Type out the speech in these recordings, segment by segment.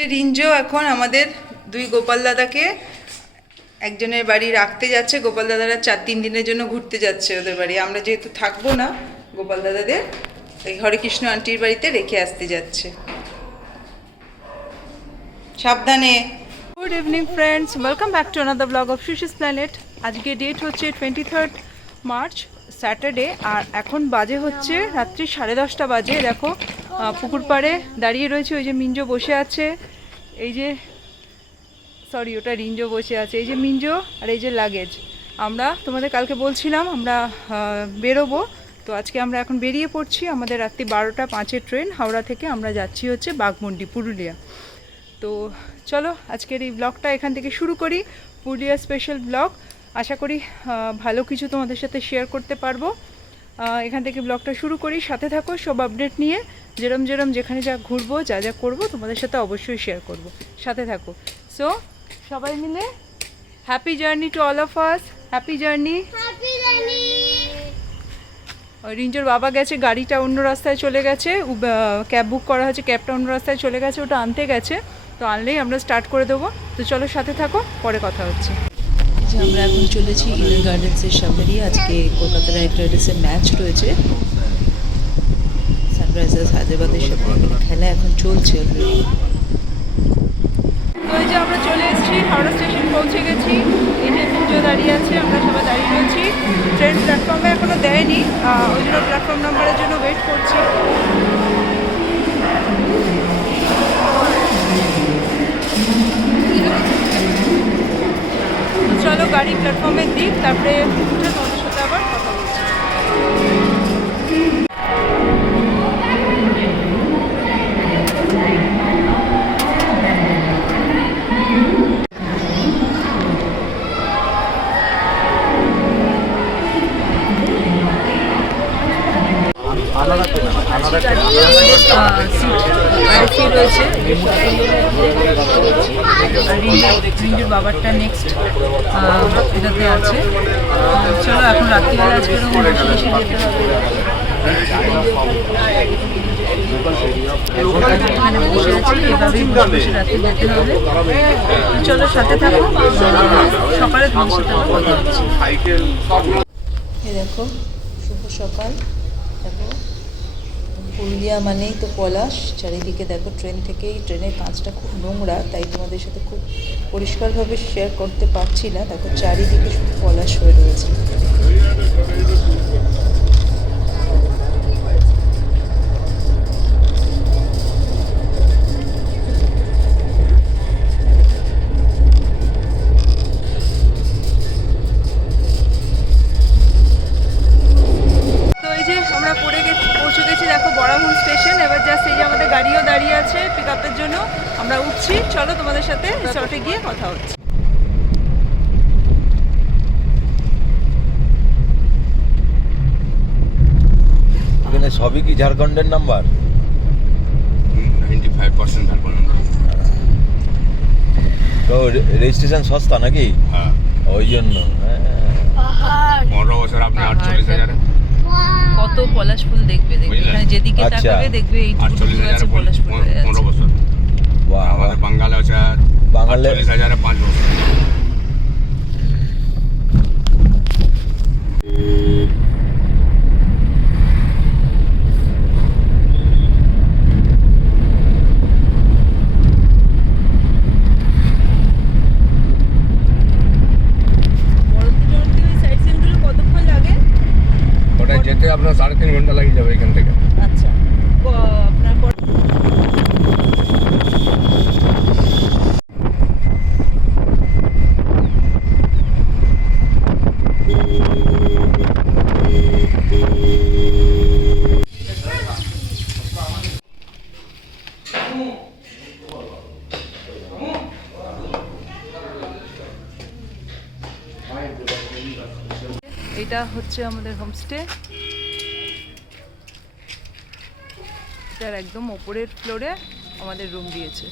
যে রিঞ্জো এখন আমাদের দুই গোপাল দাদাকে একজনের বাড়ি রাখতে যাচ্ছে। গোপাল দাদারা 4-3 দিনের জন্য ঘুরতে যাচ্ছে ওদের বাড়ি। আমরা যেহেতু থাকবো না গোপাল দাদাদের, এই হরে কৃষ্ণ আন্টির বাড়িতে রেখে আসতে যাচ্ছে। সাবধানে। Good evening friends, welcome back to another blog of Sushi's Planet. আজকে ডেট হচ্ছে 23 মার্চ, স্যাটারডে, আর এখন বাজে হচ্ছে রাত্রি 10:30 বাজে। দেখো পুকুর পাড়ে দাঁড়িয়ে রয়েছে, ওই যে মিঞ্জো বসে আছে, এই যে সরি ওটা রিঞ্জো বসে আছে, এই যে মিঞ্জো, আর এই যে লাগেজ। আমরা তোমাদের কালকে বলছিলাম আমরা বেরোবো, তো আজকে আমরা এখন বেরিয়ে পড়ছি। আমাদের রাত্রি 12:05 ট্রেন হাওড়া থেকে। আমরা যাচ্ছি হচ্ছে বাঘমুন্ডি, পুরুলিয়া। তো চলো আজকের এই ব্লগটা এখান থেকে শুরু করি, পুরুলিয়া স্পেশাল ব্লগ। আশা করি ভালো কিছু তোমাদের সাথে শেয়ার করতে পারবো। এখান থেকে ব্লগটা শুরু করি, সাথে থাকো, সব আপডেট নিয়ে যেরম যেখানে যা ঘুরবো, যা যা করবো তোমাদের সাথে অবশ্যই শেয়ার করব, সাথে থাকো। সো সবাই মিলে happy journey to all of us, happy journey. রিঞ্জোর বাবা গেছে, গাড়িটা অন্য রাস্তায় চলে গেছে, ক্যাব বুক করা হয়েছে, ক্যাবটা অন্য রাস্তায় চলে গেছে, ওটা আনতে গেছে, তো আনলেই আমরা স্টার্ট করে দেবো। তো চলো সাথে থাকো, পরে কথা হচ্ছে। যে আমরা এখন চলেছি ইডেন গার্ডেন্সের সামনে দিয়ে। আজকে কলকাতা নাইট রাইডার্সের ম্যাচ রয়েছে সানরাইজার্স হায়দ্রাবাদের সাথে, খেলা এখন চলছে অলরেডি। তো এই যে আমরা চলে এসেছি, হাওড়া স্টেশন পৌঁছে গেছি। এই যে মিঞ্জো দাঁড়িয়ে আছে, আমরা সবাই দাঁড়িয়ে রয়েছি। ট্রেন প্ল্যাটফর্মে এখনও দেয়নি, ওই জন্য প্ল্যাটফর্ম নাম্বারের জন্য ওয়েট করছি। চলো গাড়ি প্ল্যাটফর্মের দিক, তারপরে উঠে তোমাদের সাথে আবার কথা বলছি। রয়েছে রিঞ্জুর বাবারটা নেক্সট এটাতে আছে। চলো এখন রাত্রিবেলা আজকে বেশি বেশি যেতে হবে, এখানে বসে আছি, এভাবেই বসে বসে রাত্রি যেতে হবে। চলো সাথে থাকো, সকালে তোমার সাথে কথা হচ্ছে। এই দেখো শুভ সকাল। দেখো পুরুলিয়া মানেই তো পলাশ, চারিদিকে দেখো ট্রেন থেকেই, ট্রেনের কাঁচটা খুব নোংরা, তাই তোমাদের সাথে খুব পরিষ্কারভাবে শেয়ার করতে পারছি না। দেখো চারিদিকে শুধু পলাশ হয়ে রয়েছে। পৌঁছে গেছি, দেখো বরাভূম স্টেশন। এবার জাস্ট এই যে আমাদের গাড়িও দাঁড়িয়ে আছে পিক আপের জন্য, আমরা উঠছি। চলো তোমাদের সাথে রিসর্টে গিয়ে কথা হচ্ছে। এখানে সবই কি ঝাড়খণ্ডের নাম্বার? 95% ঝাড়খণ্ড নাম্বার। তো রেজিস্ট্রেশন সস্তা নাকি? হ্যাঁ, ওই জন্য 15 বছর আপনি 48,000। কত পলাশ ফুল দেখবে, এখানে যেদিকে তাকাবে দেখবে এই 48,000 পলাশ ফুল 15 বছর। আমাদের বাঙালি আছে বাঙালি 48,000 5 বছর। ওটা যেতে আপনার 3.5 ঘন্টা লাগে যাবে এখান থেকে। আচ্ছা, আপনার এটা হচ্ছে আমাদের হোমস্টে, এটার একদম ওপরের ফ্লোরে আমাদের রুম দিয়েছে।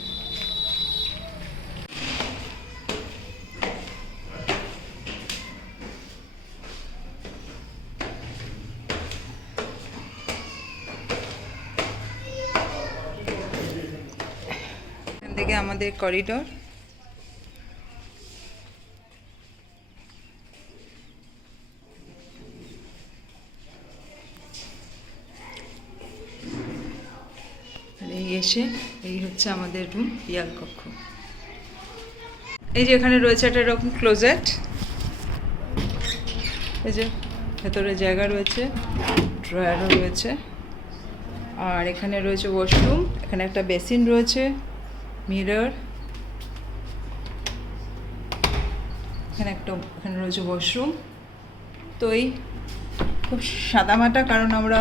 থেকে আমাদের করিডোর। এই এসে এই হচ্ছে আমাদের রুম, পিয়াল কক্ষ। এই যে এখানে রয়েছে একটা এরকম ক্লোজেট, এই যে ভেতরে জায়গা রয়েছে, ড্রয়ারও রয়েছে, আর এখানে রয়েছে ওয়াশরুম, এখানে একটা বেসিন রয়েছে, মিরর, এখানে রয়েছে ওয়াশরুম। তো এই খুব সাদামাটা, কারণ আমরা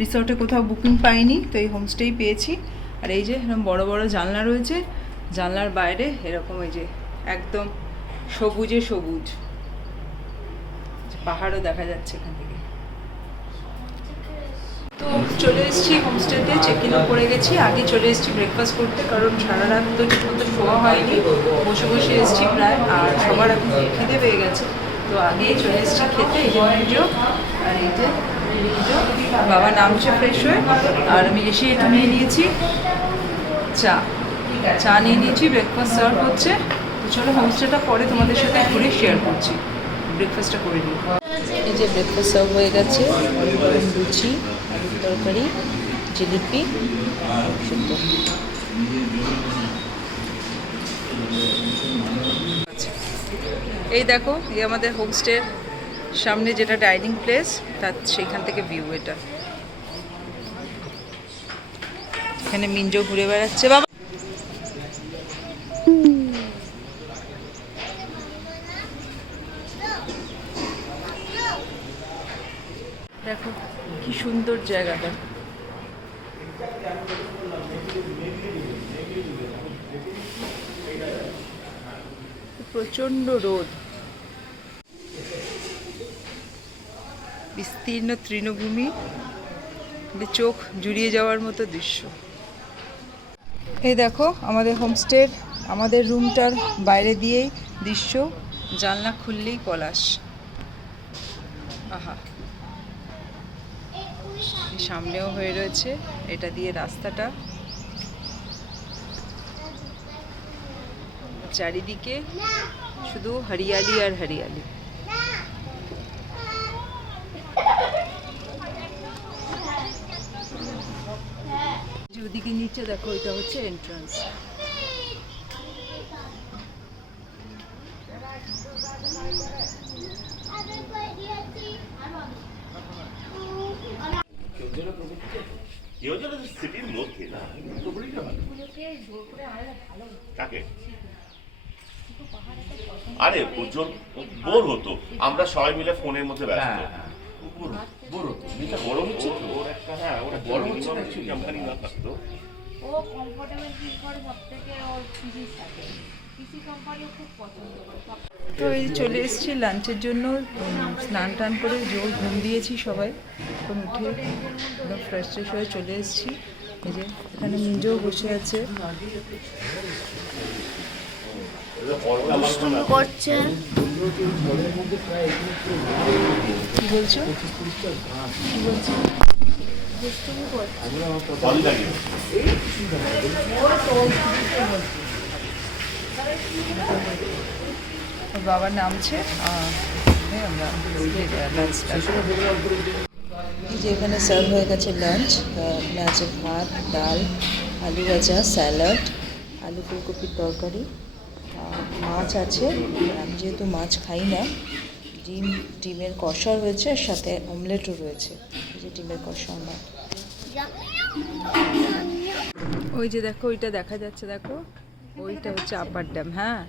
রিসর্টে কোথাও বুকিং পাইনি, তো এই হোমস্টেই পেয়েছি। আর এই যে এরকম বড় বড় জানলা রয়েছে, জানলার বাইরে এরকম এই যে একদম সবুজে সবুজ, পাহাড়ও দেখা যাচ্ছে এখান থেকে। তো চলে এসেছি হোমস্টেতে, চেক ইনও করে গেছি। আগে চলে এসেছি ব্রেকফাস্ট করতে, কারণ সারা রাত তো ঠিকমতো শোয়া হয়নি, বসে বসে এসেছি প্রায়, আর সবার এখন খিদে পেয়ে গেছে, তো আগেই চলে এসেছি খেতে। এই যে ভিডিও, আর এই যে বাবা নামছে ফ্রেশ হয়ে, আর আমি এসে একটু নিয়ে নিয়েছি চা নিয়ে নিয়েছি, ব্রেকফাস্ট সার্ভ হচ্ছে। তো চলো হোমস্টেটা পরে তোমাদের সাথে ঘুরে শেয়ার করছি, ব্রেকফাস্টটা করে নিই। এই যে ব্রেকফাস্ট সার্ভ হয়ে গেছে, গরম গরম লুচি, আলুর তরকারি, জিলিপি, সুন্দর। এই দেখো, এই আমাদের হোমস্টের সামনে যেটা ডাইনিং প্লেস, তার সেইখান থেকে ভিউ এটা। এখানে মিঞ্জো ঘুরে বেড়াচ্ছে বাবা। দেখো কি সুন্দর জায়গাটা, প্রচন্ড রোদ, বিস্তীর্ণ তৃণভূমি, চোখ জুড়িয়ে যাওয়ার মতো দৃশ্য। এই দেখো আমাদের হোমস্টের, আমাদের রুমটার বাইরে দিয়েই দৃশ্য, জানলা খুললেই পলাশ। আহা, সামনেও হয়ে রয়েছে, এটা দিয়ে রাস্তাটা, চারিদিকে শুধু হরিয়ালি আর হরিয়ালি। ওদিকে নিচে দেখো, এটা হচ্ছে এন্ট্রান্স। সিটির মধ্যে না কাকে আরে বোর হতো, আমরা সবাই মিলে ফোনের মধ্যে ব্যস্ত। বড় হচ্ছে তো ওর একটা, হ্যাঁ ওটা বড় হচ্ছে না, কোম্পানি না থাকতো ও কমফোর্টেবল ফিল করে, সবথেকে ওর পিসি থাকে, পিসি কোম্পানিও খুব পছন্দ করে। তো এই চলে এসেছি লাঞ্চের জন্য, স্নান টান করে জোর ঘুম দিয়েছি সবাই, এখন উঠে একদম ফ্রেশ ট্রেশ হয়ে চলে এসেছি। এই যে এখানে নিজেও বসে আছে, করছে কি বলছো, কি বলছো? ওর বাবার নামছে, আমরা লাঞ্চটা। এই যে এখানে সার্ভ হয়ে গেছে লাঞ্চ, এখানে আছে ভাত, ডাল, আলু ভাজা, স্যালাড, আলু ফুলকপির তরকারি, মাছ আছে, আমি যেহেতু মাছ খাই না, ডিমের কষা রয়েছে, আর সাথে অমলেটও রয়েছে। এই যে ডিমের কষা আমার। ওই যে দেখো, ওইটা দেখা যাচ্ছে, দেখো ওইটা হচ্ছে আপার ড্যাম। হ্যাঁ,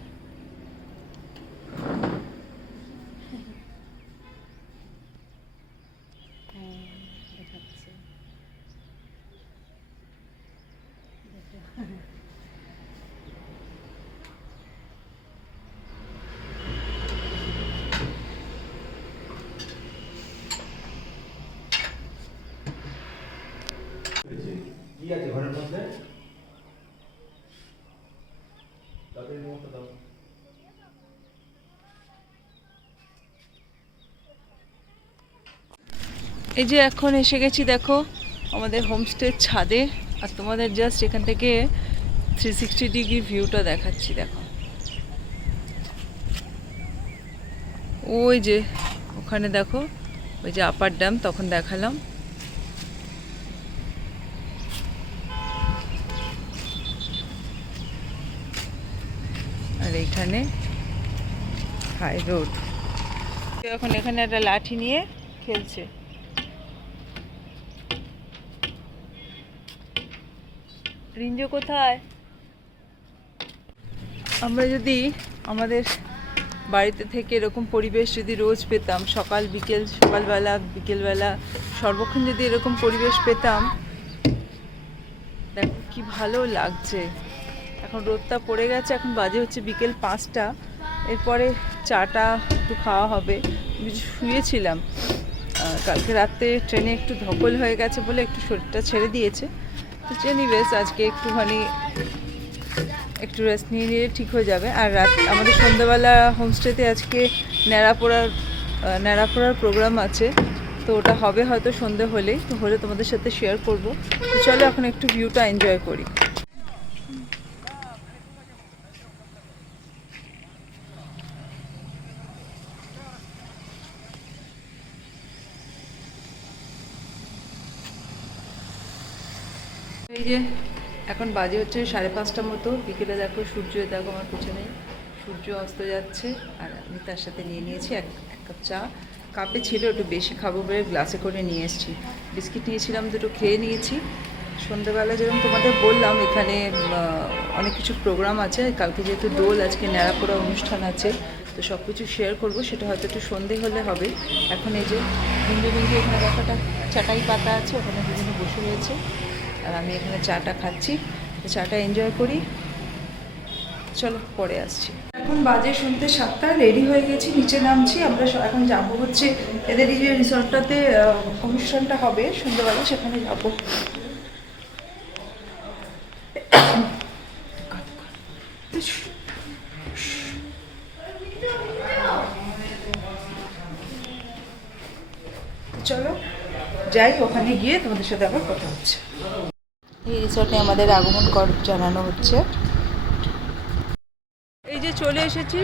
কি আছে ঘরের মধ্যে? তাদের রিমোটটা দাও। এই যে এখন এসে গেছি দেখো আমাদের হোমস্টের ছাদে, আর তোমাদের জাস্ট এখান থেকে 360 ডিগ্রি ভিউটা দেখাচ্ছি, দেখো ওই যে ওখানে দেখো, ওই যে আপার ড্যাম তখন দেখালাম। আর এইখানে হাই রোড। এখন এখানে একটা লাঠি নিয়ে খেলছে। রিঞ্জো কোথায়? আমরা যদি আমাদের বাড়িতে থেকে এরকম পরিবেশ যদি রোজ পেতাম, সকাল বিকেল, সকালবেলা বিকেলবেলা সর্বক্ষণ যদি এরকম পরিবেশ পেতাম, দেখো কি ভালো লাগছে। এখন রোদটা পড়ে গেছে, এখন বাজে হচ্ছে বিকেল 5টা। এরপরে চাটা একটু খাওয়া হবে। শুয়েছিলাম কালকে রাতে, ট্রেনে একটু ধকল হয়ে গেছে বলে একটু শরীরটা ছেড়ে দিয়েছে। তো এনিওয়েজ আজকে একটুখানি একটু রেস্ট নিয়ে নিলে ঠিক হয়ে যাবে। আর রাত আমাদের সন্ধ্যাবেলা হোমস্টেতে আজকে ন্যাড়াপোড়ার প্রোগ্রাম আছে, তো ওটা হবে হয়তো সন্ধে হলেই, তো হলে তোমাদের সাথে শেয়ার করব। তো চলো এখন একটু ভিউটা এনজয় করি। এই যে এখন বাজে হচ্ছে 5:30 মতো বিকেলে। দেখো সূর্য, দেখো আমার পিছনে সূর্য অস্ত যাচ্ছে। আর আমি তার সাথে নিয়ে নিয়েছি এক কাপ চা। কাপে ছিল, একটু বেশি খাবো বলে গ্লাসে করে নিয়ে এসেছি। বিস্কিট নিয়েছিলাম, দুটো খেয়ে নিয়েছি। সন্ধ্যাবেলা যেরকম তোমাদের বললাম, এখানে অনেক কিছু প্রোগ্রাম আছে। কালকে যেহেতু দোল, আজকে ন্যাড়াপোড়া অনুষ্ঠান আছে, তো সব কিছু শেয়ার করবো। সেটা হয়তো একটু সন্ধে হলে হবে। এখন এই যে বিন্দু এখানে দেখাটা চাটাই পাতা আছে, ওখানে বিভিন্ন বসে রয়েছে। আর আমি এখানে চাটা খাচ্ছি, তো চাটা এনজয় করি। চলো পরে আসছি। এখন বাজে সন্ধ্যে 7টা, রেডি হয়ে গেছি, নিচে নামছি। আমরা এখন যাব হচ্ছে এদের এই যে রিসর্টটাতে অনুষ্ঠানটা হবে সন্ধ্যাবেলা, সেখানে যাব। চলো যাই, ওখানে গিয়ে তোমাদের সাথে আবার কথা হচ্ছে। এই রিসর্টে আমাদের আগমন জানানো হচ্ছে। এই যে চলে এসেছি,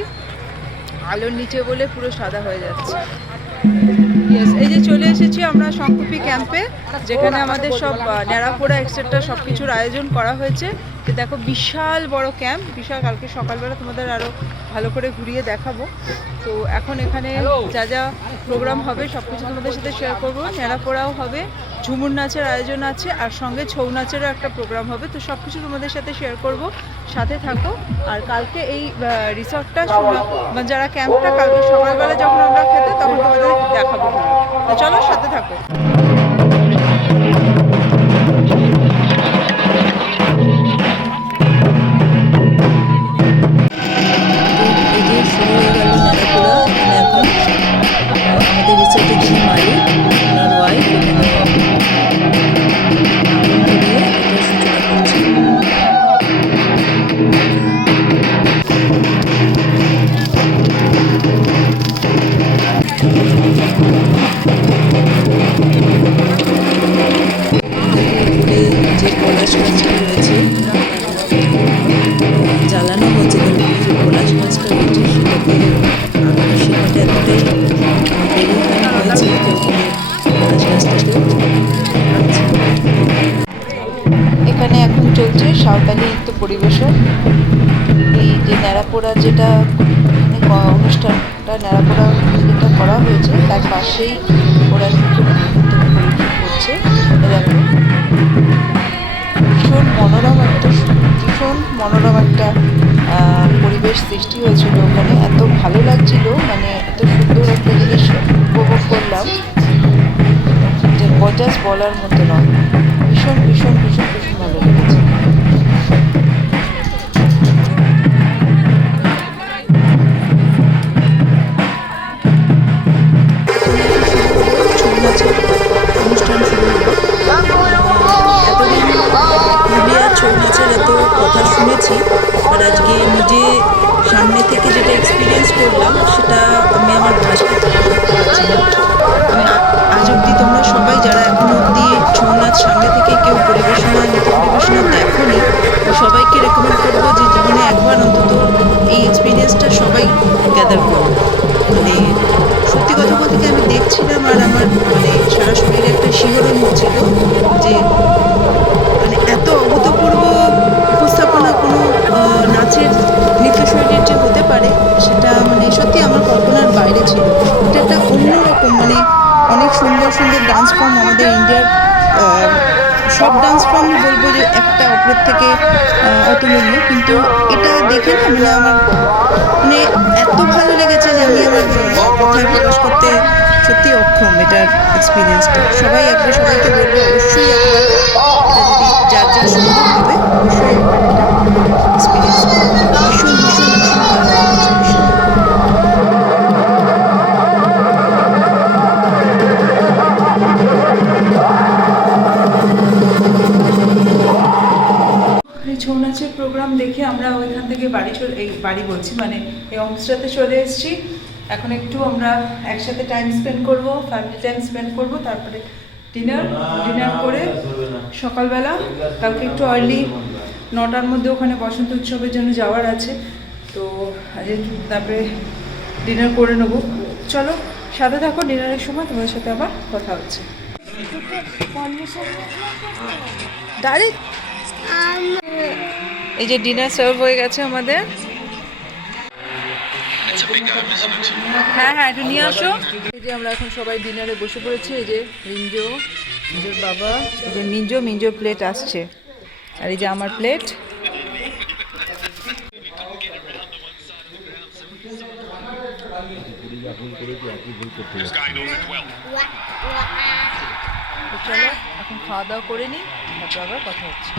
আলোর নিচে বলে পুরো সাদা হয়ে যাচ্ছে। ইয়েস, এই যে চলে এসেছি আমরা শঙ্কুপি ক্যাম্পে, যেখানে আমাদের সব ন্যাড়াপোড়া এক্সেট্রা সব কিছুর আয়োজন করা হয়েছে। তো দেখো বিশাল বড় ক্যাম্প, বিশাল। কালকে সকালবেলা তোমাদের আরও ভালো করে ঘুরিয়ে দেখাবো। তো এখন এখানে যা যা প্রোগ্রাম হবে সব কিছু তোমাদের সাথে শেয়ার করবো। ন্যাড়াপোড়াও হবে, ঝুমুর নাচের আয়োজন আছে, আর সঙ্গে ছৌ নাচেরও একটা প্রোগ্রাম হবে। তো সব কিছু তোমাদের সাথে শেয়ার করব, সাথে থাকো। আর কালকে এই রিসর্টটা যারা ক্যাম্পটা কালকে সকালবেলা যখন আমরা খেতে, তখন তোমাদের দেখাবো। তো চলো সাথে থাকো। এই যে শুরু হয়ে গেল ন্যাড়াপোড়া। এখন আমাদের রিসর্টের যিনি মালিক, ওনার ওয়াইফ এখানে সূচনা করছে। যে পলাশ মাছটা রয়েছে জ্বালানো হচ্ছে, যে পলাশ মাছটা রয়েছে সেটাতে এতটাই বেরিয়ে হয়েছে যে ওখানে পলাশ মাছটাকে এখানে এখন চলছে সাঁওতালি নৃত্য পরিবেশন। এই যে ন্যাড়াপোড়া যেটা অনুষ্ঠানটা, ন্যাড়াপোড়া যেটা করা হয়েছে তার পাশেই ওরা নৃত্য পরিবেশন করছে। দেখো ভীষণ মনোরম একটা পরিবেশ সৃষ্টি হয়েছিল ওখানে। এত ভালো লাগছিল, মানে এত সুন্দর একটা জিনিস উপভোগ করলাম যে জাস্ট বলার মতো নয়। ভীষণ ভীষণ ভীষণ ভীষণ ভালো লেগেছে। ছৌ নাচের অনুষ্ঠান শুরু হলো। এতদিন পুরুলিয়ার ছৌ নাচের এত কথা শুনেছি, আর আজকে নিজে সামনে থেকে যেটা এক্সপিরিয়েন্স করলাম সেটা আমি আমার ভাষায় করতে পারছি না। আমি আজ অবধি তোমরা সবাই যারা এখনো অবধি ছৌ নাচ সামনে থেকে কেউ পরিবেশনা নিতে বাদারপুর। মানে সত্যি কথা বলতে কি আমি দেখছিলাম আর আমার মানে সারা শরীরে একটা শিহরণ হচ্ছিল যে মানে এত অভূতপূর্ব উপস্থাপনা কোনো নাচের নৃত্যশৈলীর যে হতে পারে সেটা মানে সত্যি আমার কল্পনার বাইরে ছিল। এটা একটা অন্যরকম মানে অনেক সুন্দর সুন্দর ডান্স ফর্ম আমাদের ইন্ডিয়ার সব ডান্স ফর্মই বলবো যে একটা অপরের থেকে অতুলনীয়, কিন্তু এটা দেখে না মানে আমার মানে এত ভালো লেগেছে যে আমি আমার কথায় প্রকাশ করতে সত্যি অক্ষম এটার এক্সপিরিয়েন্সটা। সবাইকে বলবো অবশ্যই একবার এটা যদি যার সুযোগ হবে অবশ্যই একবার এটা এক্সপিরিয়েন্স করবে। ভীষণ ভীষণ ভীষণ ভালো লেগেছে, ভীষণ। এই ছৌ নাচের প্রোগ্রাম দেখে আমরা ওইখান থেকে বাড়ি বলছি মানে এই হোমস্টেতে চলে এসেছি। এখন একটু আমরা একসাথে টাইম স্পেন্ড করব, ফ্যামিলি টাইম স্পেন্ড করব, তারপরে ডিনার করে সকালবেলা কালকে একটু আর্লি 9টার মধ্যে ওখানে বসন্ত উৎসবের জন্য যাওয়ার আছে, তো আজ তারপরে ডিনার করে নেবো। চলো সাথে থাকো, ডিনারের সময় তোমাদের সাথে আবার কথা হচ্ছে। ডাইরেক্ট এই যে ডিনার সার্ভ হয়ে গেছে আমাদের। হ্যাঁ একটু নিয়ে আসো। এই যে আমরা এখন সবাই ডিনারে বসে পড়েছি। এই যে মিঞ্জোর বাবা, এই যে মিঞ্জোর প্লেট আসছে, আর এই যে আমার প্লেট। চলো এখন খাওয়া দাওয়া করে নিই, তারপর আবার কথা হচ্ছে।